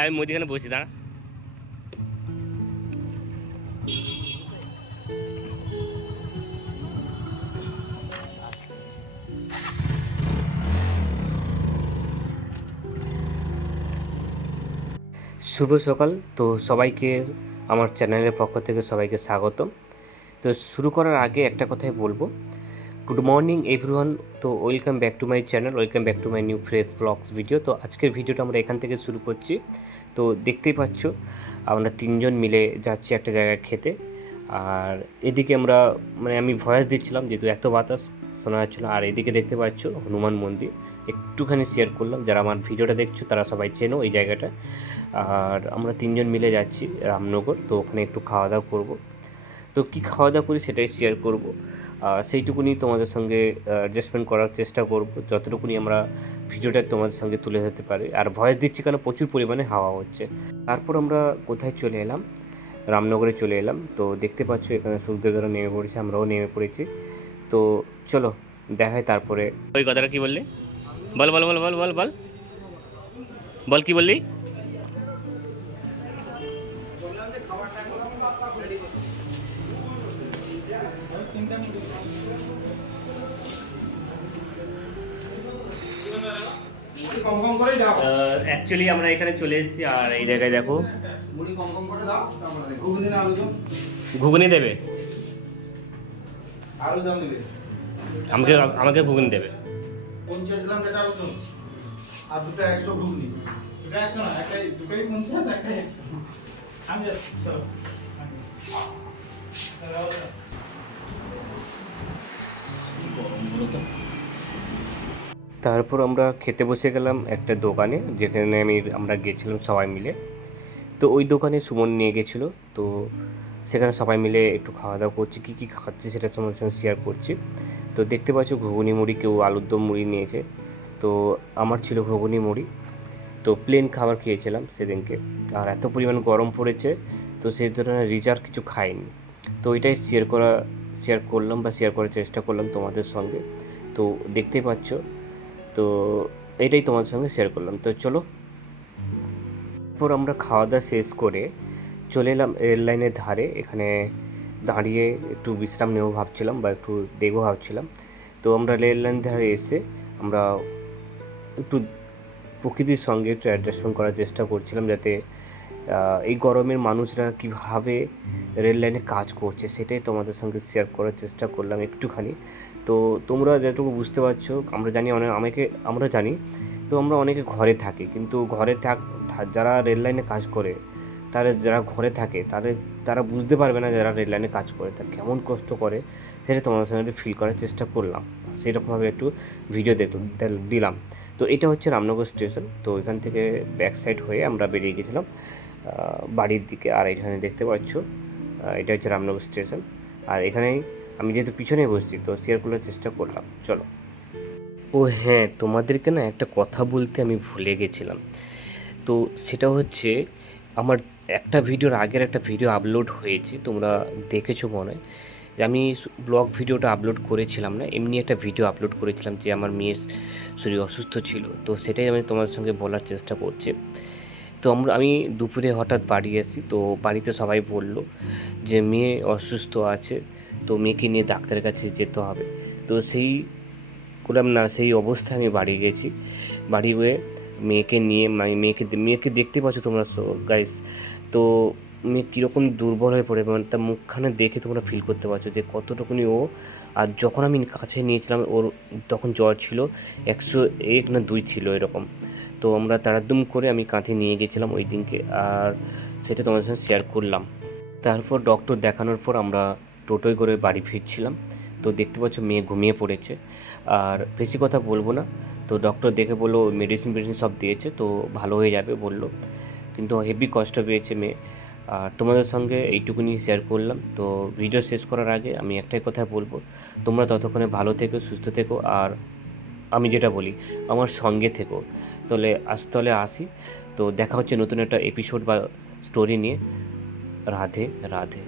আমি মুদিখানে বসি, দাঁড়া। শুভ সকাল। তো সবাইকে আমার চ্যানেলের পক্ষ থেকে সবাইকে স্বাগতম। তো শুরু করার আগে একটা কথাই বলবো, গুড মর্নিং এভরিওয়ান। তো welcome back to my channel, welcome back to my new fresh blogs video. তো আজকের ভিডিওটা আমরা এখান থেকে শুরু করছি। তো দেখতেই পাচ্ছ আমরা তিনজন মিলে যাচ্ছি একটা জায়গায় খেতে। আর এদিকে আমরা আমি ভয়েস দিচ্ছিলাম যেহেতু এত বাতাস শোনা যাচ্ছিলো। আর এদিকে দেখতে পাচ্ছ হনুমান মন্দির, একটুখানি শেয়ার করলাম, যারা আমার ভিডিওটা দেখছো তারা সবাই চেনো এই জায়গাটা। আর আমরা তিনজন মিলে যাচ্ছি রামনগর, তো ওখানে একটু খাওয়া দাওয়া করবো। তো কী খাওয়া দাওয়া করি সেটাই শেয়ার করব, সেইটুকুনি তোমাদের সঙ্গে অ্যাডজাস্টমেন্ট করার চেষ্টা করব, যতটুকুনি আমরা ভিডিওটা তোমাদের সঙ্গে তুলে ধরতে পারি। আর ভয়েস দিচ্ছি কেন, প্রচুর পরিমাণে হাওয়া হচ্ছে। তারপর আমরা কোথায় চলে এলাম, রামনগরে চলে এলাম। তো দেখতে পাচ্ছ এখানে সুখদেবরা নেমে পড়েছে, আমরাও নেমে পড়েছি। তো চলো দেখাই তারপরে। ওই কথাটা কি বললি, বল বল বল বল বল বল বল কি বললি? অ্যাকচুয়ালি আমরা এখানে চলে এসেছি, আর এই জায়গায় দেখো ঘুগনি দেবে, আমাকে আমাকে ঘুগনি দেবে। আর দুটো 100 ঘুগনি, দুটো 100 না, একটাই, দুটোই 50, একটাই 100। আমি যাচ্ছি, চলো। তারপর আমরা খেতে বসে গেলাম একটা দোকানে, যেখানে আমরা গিয়েছিলাম সবাই মিলে। তো ওই দোকানে সুমন নিয়ে গেছিলো, তো সেখানে সবাই মিলে একটু খাওয়া দাওয়া করছি। কী কী খাচ্ছি সেটা তোমার সঙ্গে শেয়ার করছি। তো দেখতে পাচ্ছ ঘুগনি মুড়ি, কেউ আলুর দম মুড়ি নিয়েছে, তো আমার ছিল ঘুগনি মুড়ি। তো প্লেন খাবার খেয়েছিলাম সেদিনকে, আর এত পরিমাণ গরম পড়েছে, তো সেই ধরনের রিচার্জ কিছু খাইনি। তো এটাই শেয়ার করলাম বা শেয়ার করার চেষ্টা করলাম তোমাদের সঙ্গে। তো দেখতেই পাচ্ছ, তো এটাই তোমাদের সঙ্গে শেয়ার করলাম। তো চলো, তারপর আমরা খাওয়া দাওয়া শেষ করে চলে এলাম রেল লাইনের ধারে। এখানে দাঁড়িয়ে একটু বিশ্রাম নেবো ভাবছিলাম, বা একটু দেখবো ভাবছিলাম। তো আমরা রেল লাইনের ধারে এসে আমরা একটু প্রকৃতির সঙ্গে একটু অ্যাডজাস্টমেন্ট করার চেষ্টা করছিলাম, যাতে এই গরমের মানুষরা কীভাবে রেল লাইনে কাজ করছে সেটাই তোমাদের সঙ্গে শেয়ার করার চেষ্টা করলাম একটুখানি। তো তোমরা যেটুকু বুঝতে পারছো, আমরা জানি তো আমরা অনেকে ঘরে থাকি, কিন্তু যারা রেল লাইনে কাজ করে, যারা ঘরে থাকে তারা বুঝতে পারবে না যারা রেল লাইনে কাজ করে তারা কেমন কষ্ট করে, সেটা তোমাদের সঙ্গে একটু ফিল করার চেষ্টা করলাম। সেরকমভাবে একটু ভিডিও দিলাম। তো এটা হচ্ছে রামনগর স্টেশন। তো এখান থেকে ব্যাক সাইড হয়ে আমরা বেরিয়ে গেছিলাম বাড়ির দিকে। আর এখানে দেখতে পাচ্ছ এটা হচ্ছে রামনগর স্টেশন। আর এখানেই আমি যেহেতু পিছনে বসছি, তো শেয়ার করার চেষ্টা করলাম। চলো। ও হ্যাঁ, তোমাদেরকে না একটা কথা বলতে আমি ভুলে গেছিলাম। তো সেটা হচ্ছে, আমার আগের একটা ভিডিও আপলোড হয়েছে, তোমরা দেখেছো মনে হয়। আমি ব্লগ ভিডিওটা আপলোড করেছিলাম না, এমনি একটা ভিডিও আপলোড করেছিলাম যে আমার মেয়ের শরীর অসুস্থ ছিল। তো সেটাই আমি তোমাদের সঙ্গে বলার চেষ্টা করছি। তো আমি দুপুরে হঠাৎ বাড়ি আসি, তো বাড়িতে সবাই বলল যে মেয়ে অসুস্থ আছে, তো মেয়েকে নিয়ে ডাক্তারের কাছে যেতে হবে। তো সেই অবস্থায় আমি বাড়ি গেছি। বাড়ি গিয়ে মেয়েকে নিয়ে মেয়েকে দেখতে পাচ্ছ তোমরা গাইস। তো মেয়ে কীরকম দুর্বল হয়ে পড়ে, তার মুখখানে দেখে তোমরা ফিল করতে পারছো যে কতটুকুনি ও। আর যখন আমি কাছে নিয়েছিলাম ওর, তখন জ্বর ছিল 101 না 2 ছিল এরকম। তো আমরা তাড়াতাড়ি করে আমি কাঁধে নিয়ে গেছিলাম ওই দিনকে, আর সেটা তোমাদের সঙ্গে শেয়ার করলাম। তারপর ডক্টর দেখানোর পর আমরা টোটোয় করে বাড়ি ফিরছিলাম। তো দেখতে পাচ্ছ মেয়ে ঘুমিয়ে পড়েছে, আর বেশি কথা বলবো না। তো ডক্টর দেখে বললো মেডিসিন সব দিয়েছে, তো ভালো হয়ে যাবে বললো, কিন্তু হেভি কষ্ট পেয়েছে মেয়ে। আর তোমাদের সঙ্গে এইটুকুনি শেয়ার করলাম। তো ভিডিও শেষ করার আগে আমি একটাই কথা বলবো, তোমরা ততক্ষণে ভালো থেকো, সুস্থ থেকো, আর আমি যেটা বলি আমার সঙ্গে থেকো। তাহলে আসি। তো দেখা হচ্ছে নতুন একটা এপিসোড বা স্টোরি নিয়ে। রাধে রাধে।